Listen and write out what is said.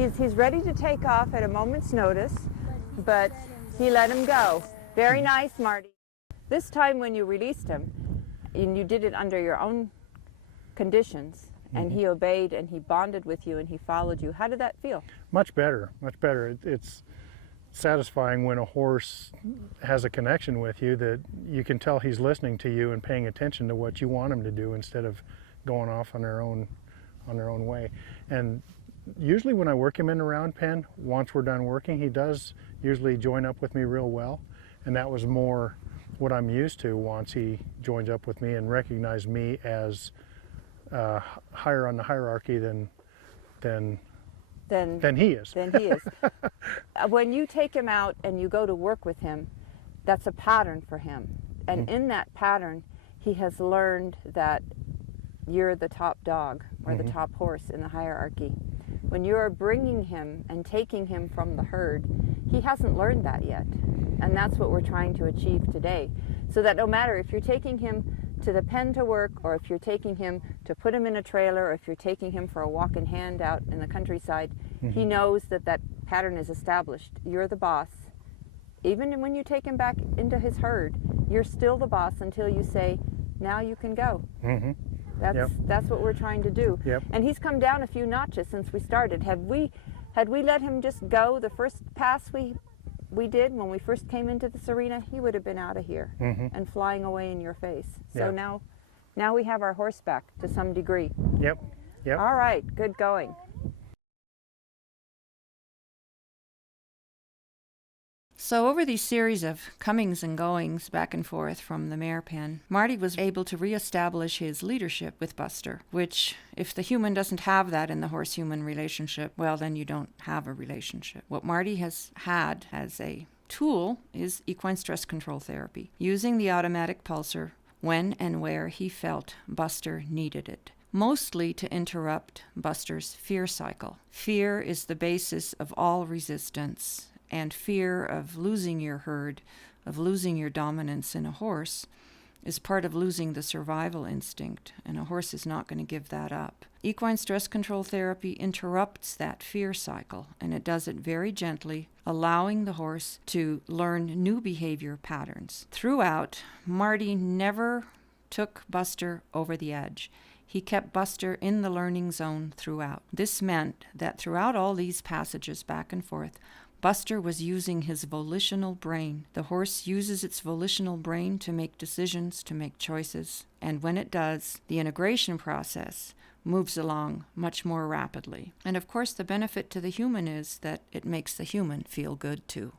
He's ready to take off at a moment's notice, but he let him go. Very nice, Marty. This time when you released him, and you did it under your own conditions, and he obeyed and he bonded with you and he followed you. How did that feel? Much better, much better. It's satisfying when a horse has a connection with you, that you can tell he's listening to you and paying attention to what you want him to do instead of going off on their own way. And usually when I work him in the round pen, once we're done working, he does usually join up with me real well. And that was more what I'm used to once he joins up with me and recognizes me as higher on the hierarchy than he is. Than he is. When you take him out and you go to work with him, that's a pattern for him. And in that pattern, he has learned that you're the top dog or the top horse in the hierarchy. When you're bringing him and taking him from the herd, he hasn't learned that yet. And that's what we're trying to achieve today. So that no matter if you're taking him to the pen to work, or if you're taking him to put him in a trailer, or if you're taking him for a walk in hand out in the countryside, he knows that that pattern is established. You're the boss. Even when you take him back into his herd, you're still the boss until you say, now you can go. That's what we're trying to do. And he's come down a few notches since we started. Had we let him just go the first pass we did when we first came into this arena, he would have been out of here and flying away in your face. So now we have our horse back to some degree. All right, good going. So over these series of comings and goings back and forth from the mare pen, Marty was able to reestablish his leadership with Buster, which, if the human doesn't have that in the horse-human relationship, well, then you don't have a relationship. What Marty has had as a tool is equine stress control therapy, using the automatic pulser when and where he felt Buster needed it, mostly to interrupt Buster's fear cycle. Fear is the basis of all resistance, and fear of losing your herd, of losing your dominance in a horse, is part of losing the survival instinct, and a horse is not going to give that up. Equine stress control therapy interrupts that fear cycle, and it does it very gently, allowing the horse to learn new behavior patterns. Throughout, Marty never took Buster over the edge. He kept Buster in the learning zone throughout. This meant that throughout all these passages back and forth, Buster was using his volitional brain. The horse uses its volitional brain to make decisions, to make choices. And when it does, the integration process moves along much more rapidly. And of course, the benefit to the human is that it makes the human feel good too.